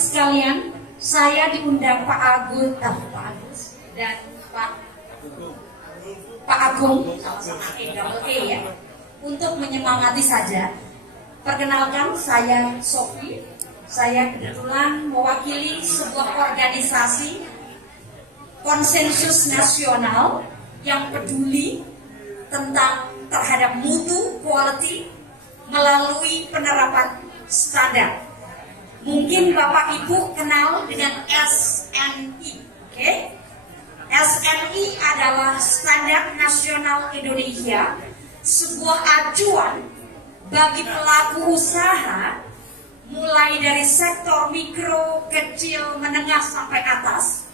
sekalian, saya diundang Pak Agus dan Pak Agung sama-sama ya, untuk menyemangati saja. Perkenalkan, saya Sofi. Saya kebetulan mewakili sebuah organisasi konsensus nasional yang peduli terhadap mutu, quality melalui penerapan standar. Mungkin Bapak Ibu kenal dengan SNI, oke? SNI adalah Standar Nasional Indonesia, sebuah acuan bagi pelaku usaha mulai dari sektor mikro, kecil, menengah sampai atas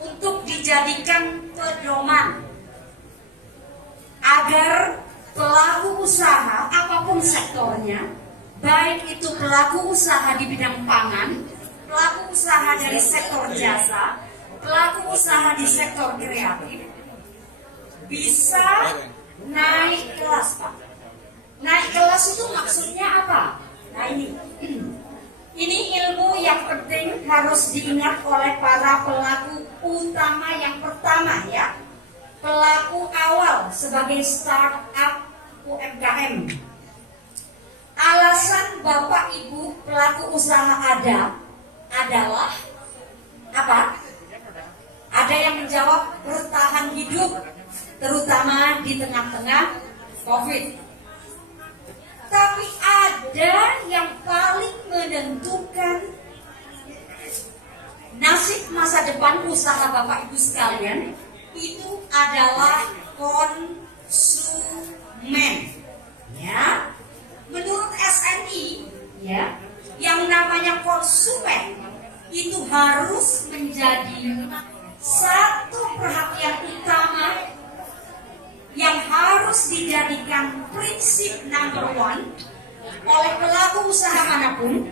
untuk dijadikan pedoman agar pelaku usaha apapun sektornya, baik itu pelaku usaha di bidang pangan, pelaku usaha dari sektor jasa, pelaku usaha di sektor kreatif, bisa naik kelas, Pak. Naik kelas itu maksudnya apa? Nah ini ilmu yang penting harus diingat oleh para pelaku utama yang pertama ya, pelaku awal sebagai startup UMKM. Alasan Bapak Ibu pelaku usaha adalah apa? Ada yang menjawab bertahan hidup, terutama di tengah-tengah COVID. Tapi ada yang paling menentukan nasib masa depan usaha Bapak Ibu sekalian, itu adalah konsumen. Ya, menurut SNI, ya, yang namanya konsumen itu harus menjadi satu perhatian utama yang harus dijadikan prinsip number one oleh pelaku usaha manapun.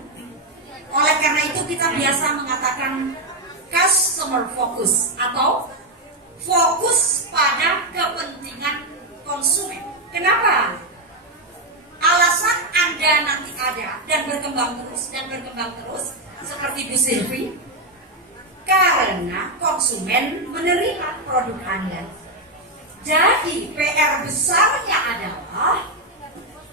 Oleh karena itu kita biasa mengatakan customer focus atau fokus pada kepentingan konsumen. Kenapa? Alasan Anda nanti ada dan berkembang terus seperti Bu Silvi, karena konsumen menerima produk Anda. Jadi PR besarnya adalah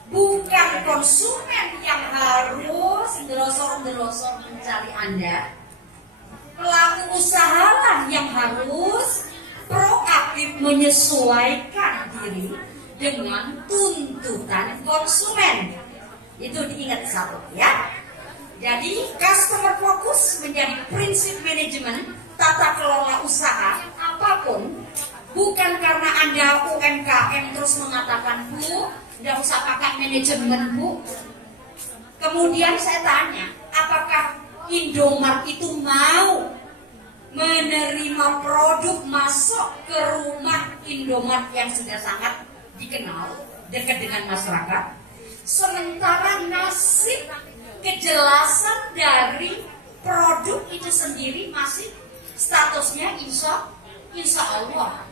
bukan konsumen yang harus ngerosor mencari Anda. Pelaku usahalah yang harus proaktif menyesuaikan diri dengan tuntutan konsumen. Itu diingat satu ya. Jadi customer focus menjadi prinsip manajemen tata kelola usaha apapun. Bukan karena Anda UMKM terus mengatakan, Bu, tidak usah pakai manajemen, Bu. Kemudian saya tanya, apakah Indomart itu mau menerima produk masuk ke rumah Indomart yang sudah sangat dikenal, dekat dengan masyarakat? Sementara nasib kejelasan dari produk itu sendiri masih statusnya insya Allah.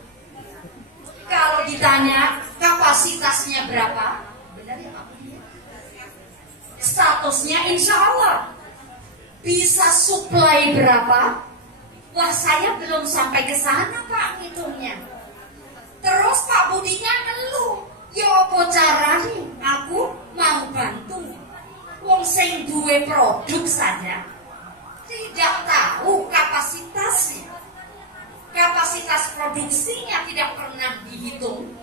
Kalau ditanya kapasitasnya berapa, benar ya Pak? Statusnya insya Allah. Bisa supply berapa? Wah, saya belum sampai ke sana Pak hitungnya. Terus Pak Budinya ngeluh, ya apa caranya aku mau bantu wong sing duwe produk saja tidak tahu kapasitasnya. Kapasitas produksinya tidak pernah dihitung.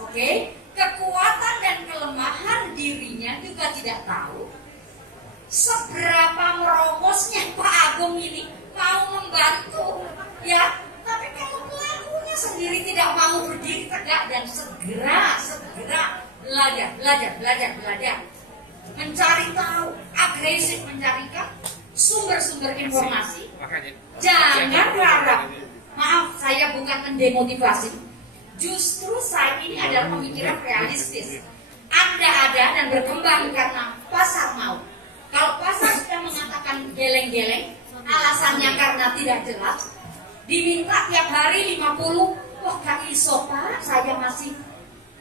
Oke, kekuatan dan kelemahan dirinya juga tidak tahu. Seberapa merongosnya Pak Agung ini mau membantu, ya. Tapi kalau pelakunya sendiri tidak mau berdiri tegak dan segera belajar, mencari tahu, agresif mencarikan sumber-sumber informasi. Jangan harap. Maaf, saya bukan mendemotivasi. Justru saya ini adalah pemikiran realistis. Anda ada dan berkembang karena pasar mau. Kalau pasar sudah mengatakan geleng-geleng, alasannya karena tidak jelas, diminta tiap hari 50, wah gak iso Pak, saya masih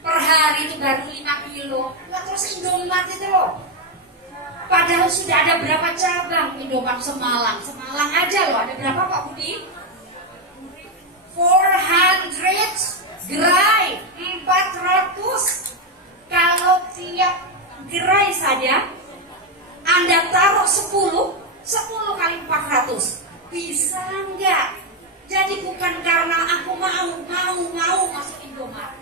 per hari itu baru 5 kilo. Nggak terus Indomart itu loh. Padahal sudah ada berapa cabang Indomaret Semalang? Semalang aja loh, ada berapa Pak Budi? 400 gerai, 400. Kalau tiap gerai saja Anda taruh 10 kali 400, bisa nggak? Jadi bukan karena aku mau masuk Indomaret.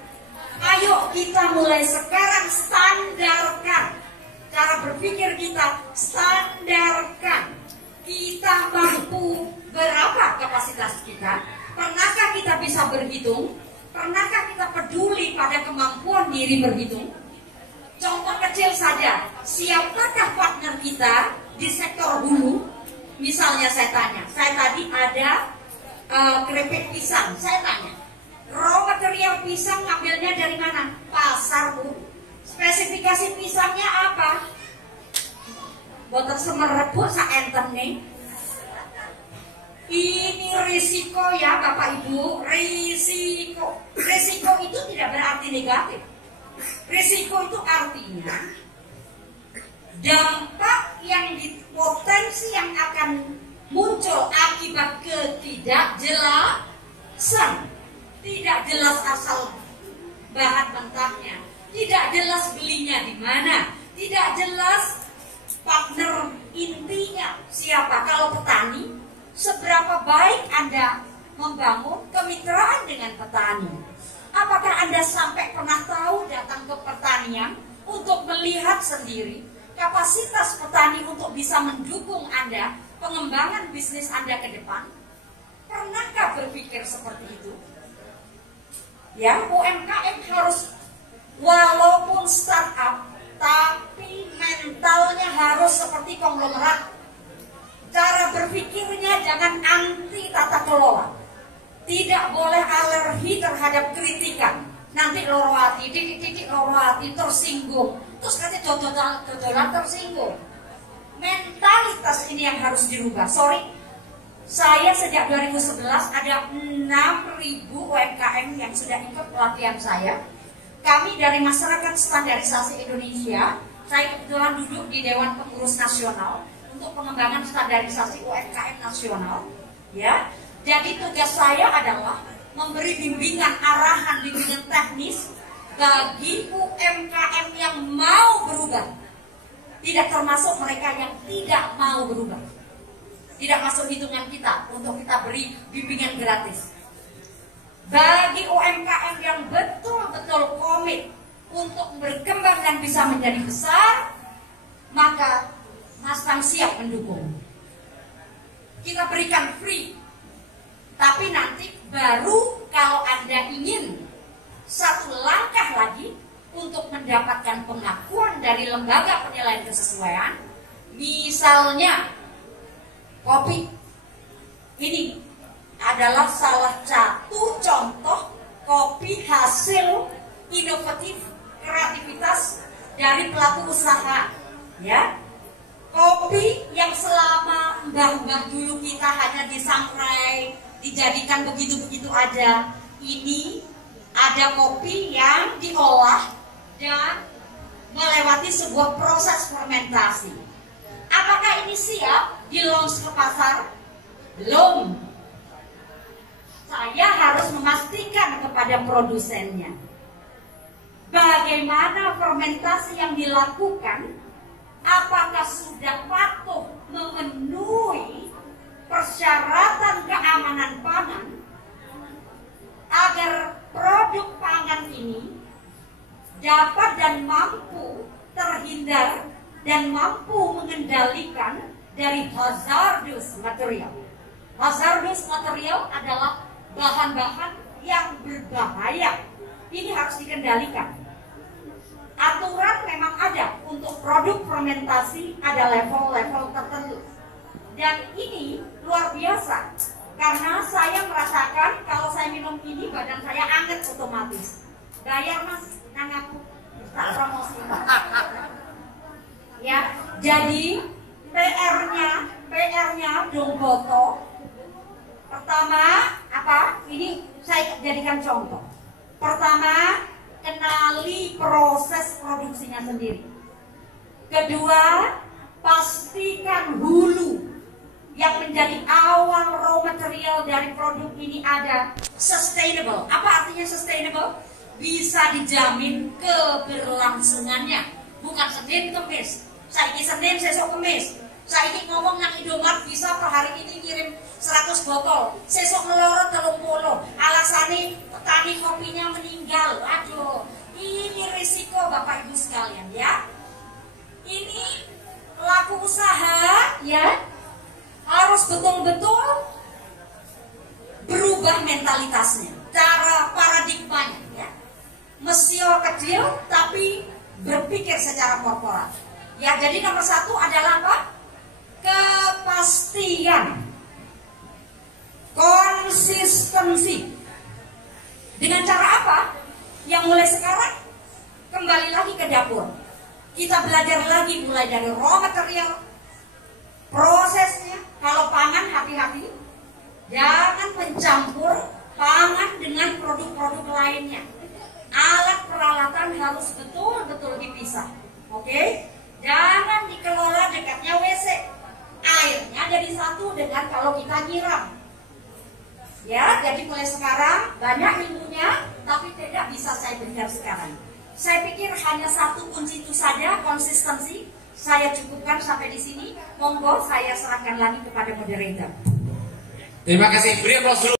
Ayo kita mulai sekarang standarkan cara berpikir kita, standarkan. Kita mampu berapa kapasitas kita? Pernahkah kita bisa berhitung? Pernahkah kita peduli pada kemampuan diri berhitung? Contoh kecil saja, siapakah partner kita di sektor hulu? Misalnya saya tanya, saya tadi ada keripik pisang, saya tanya, raw material pisang ngambilnya dari mana? Pasar, Bu. Spesifikasi pisangnya apa? Boten semerebut saenten nih. Ini risiko ya Bapak Ibu, risiko. Risiko itu tidak berarti negatif. Risiko itu artinya dampak yang potensi yang akan muncul akibat ketidakjelasan. Tidak jelas asal bahan mentahnya, tidak jelas belinya di mana, tidak jelas partner intinya siapa. Kalau petani, seberapa baik Anda membangun kemitraan dengan petani? Apakah Anda sampai pernah tahu datang ke pertanian untuk melihat sendiri kapasitas petani untuk bisa mendukung Anda, pengembangan bisnis Anda ke depan? Pernahkah berpikir seperti itu? Ya, UMKM harus walaupun startup, tapi mentalnya harus seperti konglomerat. Cara berpikirnya jangan anti tata kelola. Tidak boleh alergi terhadap kritikan. Nanti lorowati, titik-titik lorowati tersinggung. Terus katanya dodolan tersinggung. Mentalitas ini yang harus dirubah. Sorry, saya sejak 2011 ada 6.000 UMKM yang sudah ikut pelatihan saya. Kami dari Masyarakat Standarisasi Indonesia, saya kebetulan duduk di Dewan Pengurus Nasional untuk pengembangan standarisasi UMKM nasional. Ya, jadi tugas saya adalah memberi bimbingan, arahan, bimbingan teknis bagi UMKM yang mau berubah. Tidak termasuk mereka yang tidak mau berubah. Tidak masuk hitungan kita untuk kita beri bimbingan gratis. Bagi UMKM yang betul-betul komit untuk berkembang dan bisa menjadi besar, maka Mas Tam siap mendukung. Kita berikan free. Tapi nanti baru kalau Anda ingin satu langkah lagi untuk mendapatkan pengakuan dari lembaga penilaian kesesuaian, misalnya kopi. Ini adalah salah satu contoh kopi hasil inovatif kreativitas dari pelaku usaha. Ya, kopi yang selama mbah-mbah dulu kita hanya disangrai, dijadikan begitu-begitu aja. Ini ada kopi yang diolah dan melewati sebuah proses fermentasi. Apakah ini siap di-launch ke pasar? Belum. Saya harus memastikan kepada produsennya bagaimana fermentasi yang dilakukan, apakah sudah patuh memenuhi persyaratan keamanan pangan agar produk pangan ini dapat dan mampu terhindar dan mampu mengendalikan dari hazardous material. Hazardous material adalah bahan-bahan yang berbahaya. Ini harus dikendalikan. Aturan memang ada untuk produk fermentasi, ada level-level tertentu. Dan ini luar biasa, karena saya merasakan kalau saya minum ini badan saya anget otomatis. Bayar Mas, nang aku tak promosi Pak. Ya, jadi PR-nya dong boto. Pertama, apa? Ini saya jadikan contoh. Pertama, kenali proses produksinya sendiri. Kedua, pastikan hulu yang menjadi awal raw material dari produk ini ada sustainable. Apa artinya sustainable? Bisa dijamin keberlangsungannya. Bukan Senin Kemis. Saiki Senin, sesok Kemis. Saiki ngomong nang Indomaret bisa per hari ini kirim 100 botol. Sesok melorot 30. Alasane petani kopinya meninggal. Aduh, ini risiko Bapak Ibu sekalian ya. Ini pelaku usaha ya harus betul-betul berubah mentalitasnya, cara paradigmanya ya. Mesio kecil tapi berpikir secara korporat. Ya, jadi nomor satu adalah apa? Kepastian, konsistensi. Dengan cara apa? Yang mulai sekarang kembali lagi ke dapur. Kita belajar lagi mulai dari raw material, prosesnya. Kalau pangan hati-hati, jangan mencampur pangan dengan produk-produk lainnya. Alat peralatan harus betul-betul dipisah. Oke? Jangan dikelola dekatnya WC. Airnya jadi satu dengan kalau kita nyiram. Ya, jadi mulai sekarang banyak ilmunya, tapi tidak bisa saya berikan sekarang. Saya pikir hanya satu kunci itu saja, konsistensi. Saya cukupkan sampai di sini. Monggo saya serahkan lagi kepada moderator. Terima kasih. Beri aplaus dulu.